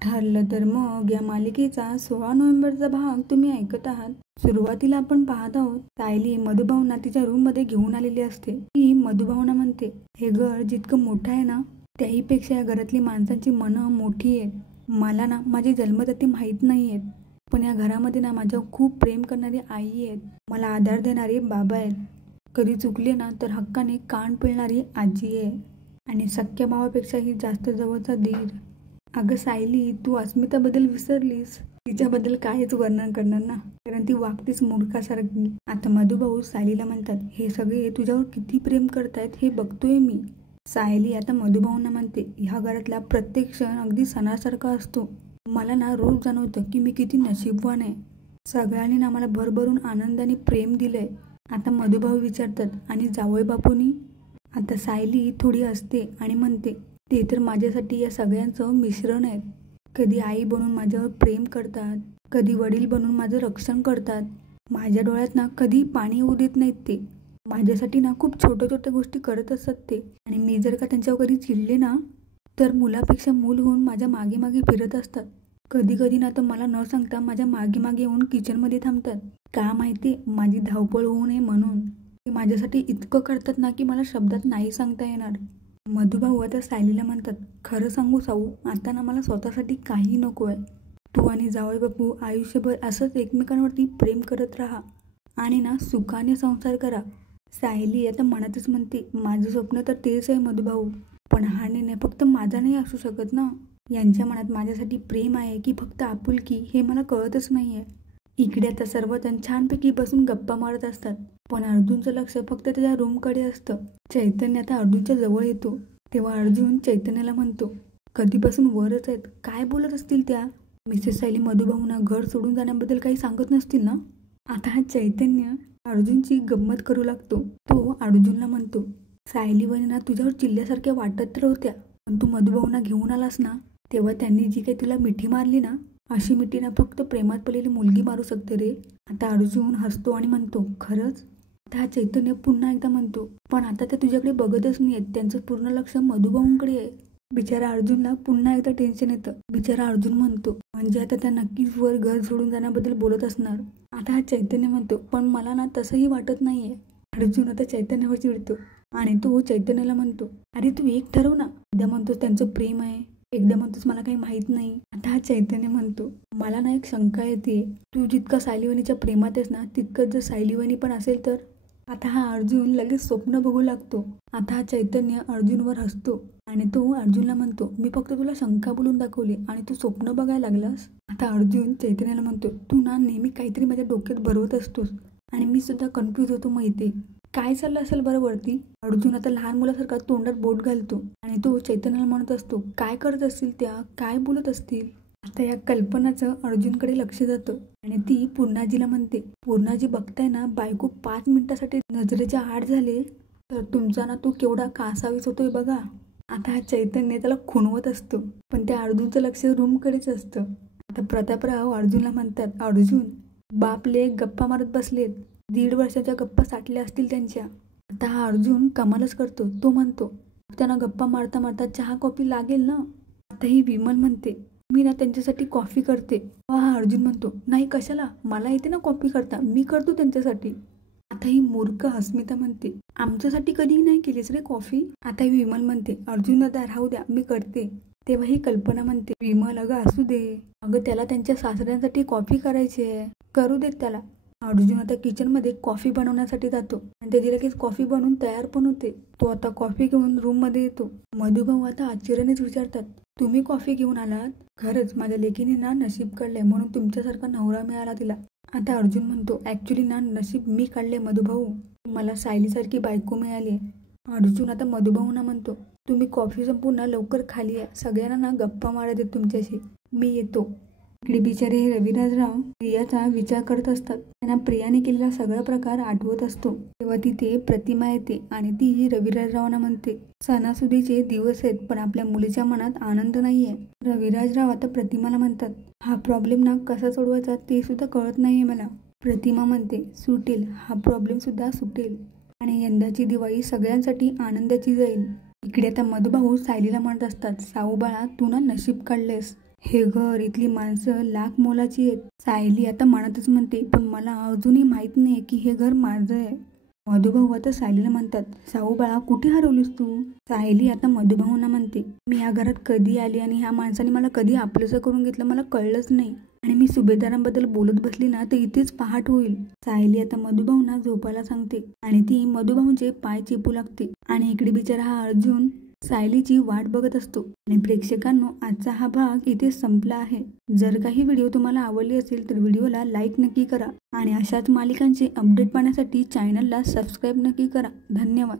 ठरलं तर मग या मालिकेचा 16 नोव्हेंबरचा भाग तुम्ही ऐकत आहात. सुरुवातीला आपण पाहत आहोत सायली मधुभावना तिच्या रूम मध्ये घेऊन आलेली असते. ती मधुभावना म्हणते, हे घर जितकं मोठं आहे ना त्याहीपेक्षा या घरातली माणसांची मनं मोठी आहेत. मला ना माझी जन्मतिथी माहीत नाही आहेत, पण या घरामध्ये ना माझ्यावर खूप प्रेम करणारी आई आहेत, मला आधार देणारे बाबा आहेत, कधी चुकले ना तर हक्काने कान पिळणारी आजी आहे आणि सख्या भावापेक्षाही जास्त जवळचा दीर. अगं सायली, तू अस्मिताबद्दल विसरलीस. तिच्याबद्दल काहीच वर्णन करणार ना, कारण ती वागतीच मूर्खासारखी. आता मधुभाऊ सायलीला म्हणतात, हे सगळे तुझ्यावर किती प्रेम करतायत हे बघतोय मी. सायली आता मधुभाऊंना म्हणते, ह्या घरातला प्रत्येक क्षण अगदी सणासारखा असतो. मला ना रोज जाणवतं की मी किती नशीबवान आहे. सगळ्यांनी ना मला भरभरून आनंदाने प्रेम दिलंय. आता मधुभाऊ विचारतात, आणि जावई बापूंनी? आता सायली थोडी हसते आणि म्हणते, ते तर माझ्यासाठी या सगळ्यांचं मिश्रण आहे. कधी आई बनून माझ्यावर प्रेम करतात, कधी वडील बनून माझं रक्षण करतात. माझ्या डोळ्यात ना कधी पाणी येऊ देत नाहीत. ते माझ्यासाठी ना खूप छोट्या छोट्या गोष्टी करत असतात ते. आणि मी जर का त्यांच्यावर कधी चिडले ना तर मुलापेक्षा मूल होऊन माझ्या मागे मागे फिरत असतात. कधी कधी ना तर मला न सांगता माझ्या मागे मागे येऊन किचनमध्ये थांबतात. का माहिती? माझी धावपळ होऊ नये म्हणून. ते माझ्यासाठी इतकं करतात ना की मला शब्दात नाही सांगता येणार. मधुभाऊ आता सायलीला म्हणतात, खरं सांगू साऊ, आता ना मला स्वतःसाठी काही नको आहे. तू आणि जावई बापू आयुष्यभर असंच एकमेकांवरती प्रेम करत राहा आणि ना सुखाने संसार करा. सायली आता मनातच म्हणते, माझं स्वप्न तर तेच आहे मधुभाऊ, पण हा निर्णय फक्त माझा नाही असू शकत ना. यांच्या मनात माझ्यासाठी प्रेम आहे की फक्त आपुलकी हे मला कळतच नाही आहे. इकडे आता सर्वजण छानपैकी बसून गप्पा मारत असतात, पण अर्जुनचं लक्ष फक्त त्याच्या रूमकडे असतं. चैतन्य आता अर्जुनच्या जवळ येतो तेव्हा अर्जुन चैतन्याला म्हणतो, कधीपासून वरच आहेत, काय बोलत असतील त्या? मिसेस सायली मधुभाऊंना घर सोडून जाण्याबद्दल काही सांगत नसतील ना? आता हा चैतन्य अर्जुनची गंमत करू लागतो. तो अर्जुनला म्हणतो, सायली वहिनींना तुझ्यावर चिल्ल्यासारख्या वाटत तर होत्या, पण तू मधुभाऊंना घेऊन आलास ना तेव्हा त्यांनी जी काही तुला मिठी मारली ना, अशी मिठी ना फक्त प्रेमात पडलेली मुलगी मारू शकते रे. आता अर्जुन हसतो आणि म्हणतो, खरंच? आता हा चैतन्य पुन्हा एकदा म्हणतो, पण आता ते तुझ्याकडे बघतच नाहीयेत, त्यांचं पूर्ण लक्ष मधुभाऊंकडे आहे. बिचारा अर्जुनला पुन्हा एकदा टेन्शन येतं. बिचारा अर्जुन म्हणतो, म्हणजे आता त्या नक्कीच वर घर सोडून जाण्याबद्दल बोलत असणार. आता हा चैतन्य म्हणतो, पण मला ना तसंही वाटत नाहीये. अर्जुन आता चैतन्यावर चिडतो आणि तो चैतन्याला म्हणतो, अरे तू एक ठरव ना, एकदा म्हणतोस त्यांचं प्रेम आहे, एकदा म्हणतोस मला काही माहित नाही. आता हा चैतन्य म्हणतो, मला ना एक शंका येते, तू जितका सायलीवणीच्या प्रेमात आहेस ना तितकंच जर सायलीवणी पण असेल तर? आता हा अर्जुन लगेच स्वप्न बघू लागतो. आता हा चैतन्य अर्जुनवर हसतो आणि तो अर्जुनला म्हणतो, मी फक्त तुला शंका बोलून दाखवली आणि तू स्वप्न बघायला लागलास. आता अर्जुन चैतन्याला म्हणतो, तू ना नेहमी काहीतरी माझ्या डोक्यात भरवत असतोस आणि मी सुद्धा कन्फ्यूज होतो माहिती. काय चाललं असेल बरं वरती? अर्जुन आता लहान मुलासारखा तोंडात बोट घालतो आणि तो चैतन्याला म्हणत असतो, काय करत असतील त्या, काय बोलत असतील? आता या कल्पनाचं अर्जुनकडे लक्ष जातं आणि ती पूर्णाजीला म्हणते, पूर्णाजी बघताय ना, बायको 5 मिनिटासाठी नजरेच्या आड झाले तर तुमचा ना तो केवढा कासावीस होतोय बघा. आता हा चैतन्य त्याला खुणवत असतो, पण त्या अर्जुनचं लक्ष रूमकडेच असतं. आता प्रतापराव अर्जुनला म्हणतात, अर्जुन, बापले गप्पा मारत बसलेत, 1.5 वर्षाच्या गप्पा साठल्या असतील त्यांच्या. आता हा अर्जुन कमालच करतो. तो म्हणतो, त्यांना गप्पा मारता मारता चहा कॉफी लागेल ना. आता ही विमल म्हणते, मी ना त्यांच्यासाठी कॉफी करते. हा अर्जुन म्हणतो, नाही कशाला, मला येते ना कॉफी करता, मी करतो त्यांच्यासाठी. आता ही मूर्ख अस्मिता म्हणते, आमच्यासाठी कधीही नाही केलीस रे कॉफी. आता ही विमल म्हणते, अर्जुन दादा राहू द्या, मी करते. तेव्हा ही कल्पना म्हणते, विमल अगं असू दे, अगं त्याला त्यांच्या सासऱ्यांसाठी कॉफी करायची आहे, करू देत त्याला. अर्जुन आता किचनमध्ये कॉफी बनवण्यासाठी जातो आणि त्याची लगेच कॉफी बनवून तयार पण होते. तो आता कॉफी घेऊन रूममध्ये येतो. मधुभाऊ आता आश्चर्यानेच विचारतात, तुम्ही कॉफी घेऊन आलात? खरंच माझ्या लेकीने ना नशीब काढलंय, म्हणून तुमच्यासारखा नवरा मिळाला तिला. आता अर्जुन म्हणतो, ऍक्च्युली ना नशीब मी काढले मधुभाऊ, मला सायलीसारखी बायको मिळाली. अर्जुन आता मधुभाऊंना म्हणतो, तुम्ही कॉफी संपून ना लवकर खाली या, सगळ्यांना ना गप्पा मारत आहेत तुमच्याशी, मी येतो. इकडे बिचारे रविराजराव प्रियाचा विचार करत असतात. त्यांना प्रियाने केलेला सगळा प्रकार आठवत असतो. तेव्हा तिथे प्रतिमा येते आणि ती रविराजरावांना म्हणते, सणासुदीचे दिवस आहेत पण आपल्या मुलीच्या मनात आनंद नाहीये. रविराजराव आता प्रतिमाला म्हणतात, हा प्रॉब्लेम ना कसा सोडवायचा ते सुद्धा कळत नाहीये मला. प्रतिमा म्हणते, सुटेल, हा प्रॉब्लेम सुद्धा सुटेल आणि यंदाची दिवाळी सगळ्यांसाठी आनंदाची जाईल. इकडे आता मधुभाऊ सायलीला म्हणत असतात, साऊ बाळा, तू ना नशीब काढलेस, हे घर, इथली माणसं लाख मोलाची आहेत. सायली आता मनातच म्हणते, पण मला अजूनही माहित नाही की हे घर माझं आहे. मधुभाऊ आता सायलीला म्हणतात, साऊ बाळा कुठे हरवलीस तू? सायली आता मधुभाऊंना म्हणते, मी या घरात कधी आली आणि ह्या माणसाने मला कधी आपलंसं करून घेतलं मला कळलंच नाही. आणि मी सुभेदारांबद्दल बोलत बसली ना तर इथेच पहाट होईल. सायली आता मधुभाऊंना झोपायला सांगते आणि ती मधुभाऊंचे पाय चिपू लागते. आणि इकडे बिचारा हा अर्जुन सायलीची वाट बघत असतो. आणि प्रेक्षकांनो, आजचा हा भाग इथे संपला आहे. जर काही व्हिडिओ तुम्हाला आवडली असेल तर व्हिडिओला लाईक नक्की करा आणि अशाच मालिकांचे अपडेट पाहण्यासाठी चॅनलला सबस्क्राईब नक्की करा. धन्यवाद.